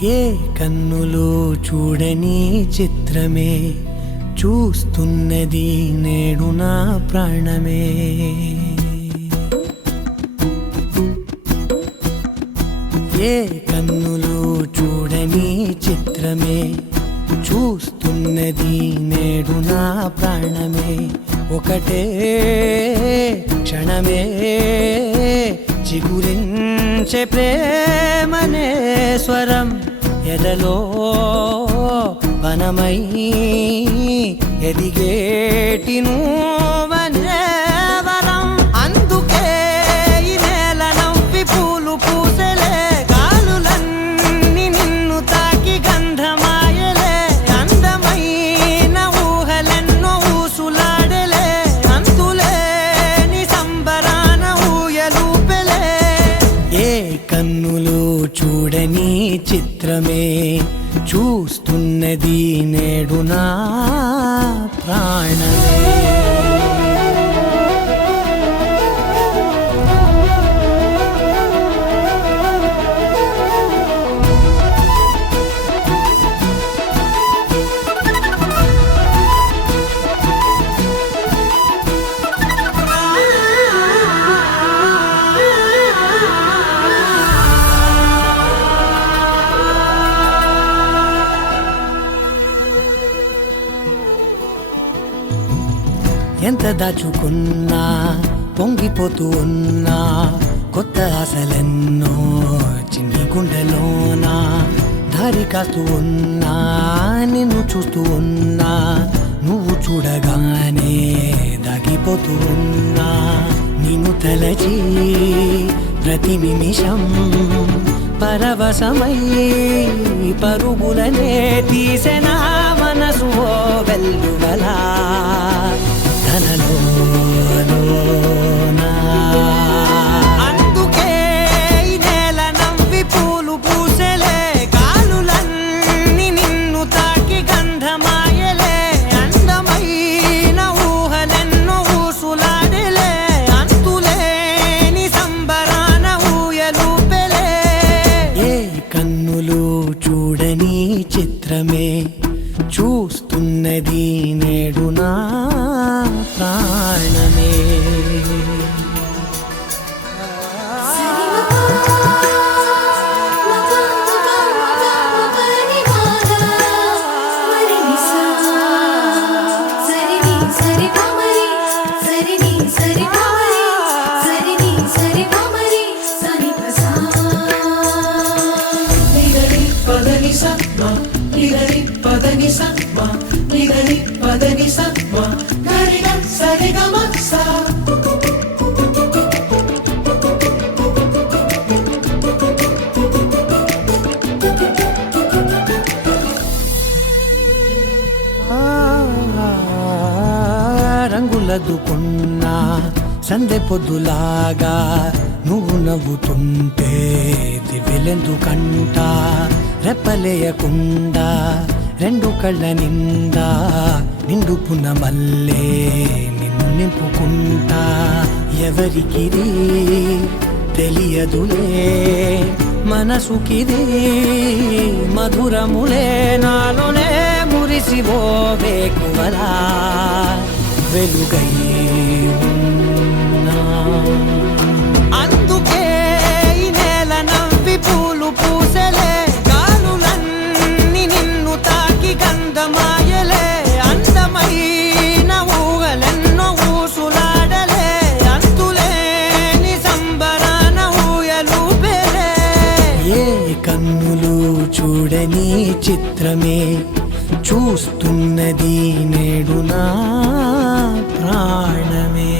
ఏ కన్నులు చూడని చిత్రమే చూస్తున్నది నేడు నా ప్రాణమే. ఏ కన్నులు చూడని చిత్రమే చూస్తున్నది నేడు నా ప్రాణమే. ఒకటే క్షణమే చిగురించే ప్రేమనే స్వరం ఎదలో వనమై ఎదిగేటి నువ్వనే వరం. అందుకే ఈ నేల నవ్వి పూలు పూసెలే, గాలులన్నీ నిన్ను తాకి గంధమాయలే. అందమైన ఊహలెన్నో ఊసులాడలే, అంతులేని సంబరాన ఊయలూపెలే. ఏ కన్నులు చూడని చిత్రమే చూస్తున్నది నేడు నా ప్రాణమే. ఎంత దాచుకున్నా పొంగిపోతూ ఉన్నా, కొత్త ఆశలెన్నో చిన్ని గుండెలోనా. దారి కాస్తూ ఉన్నా, నిన్ను చూస్తూ ఉన్నా, నువ్వు చూడగానే దాగిపోతూ ఉన్నా. నిన్ను తలచి ప్రతి నిమిషం పరవశమై పరుగులనే తీసెనా మనసు ఓ వెల్లువలా తనలోనా. అందుకే ఈ నేల నవ్వి పూలు పూసెలే, గాలులన్నీ నిన్ను తాకి గంధమాయలే. అందమైన ఊహలెన్నో ఊసులాడలే, అంతులేని సంబరాన ఊయలూపెలే. ఏ కన్నులు చూడని చిత్రమే చూస్తున్నది నేడు నా ప్రాణమే. రంగులదుకున్నా సందె పొద్దులాగా నువ్వు నవ్వుతుంటే దివ్వెలెందుకంట. రెప్పలేయకుండా రెండు కళ్ళ నిండా నిండుకున్న మల్లే నిన్ను నింపుకుంటా. ఎవరికిది తెలియదులే మనసుకిది మధురములే, నాలోనే మురిసివో వేకువలా వెలుగై ఉన్నా. అందుకే ఈ నేల నవ్వి పూలు పూసెలే, గాలులన్నీ నిన్ను తాకి గంధమాయలే. అందమైన ఊహలెన్నో ఊసులాడలే, అంతులేని సంబరాన ఊయలూపెలే. ఏ కన్నులు చూడని చిత్రమే చూస్తున్నది నేడు నా ప్రాణమే.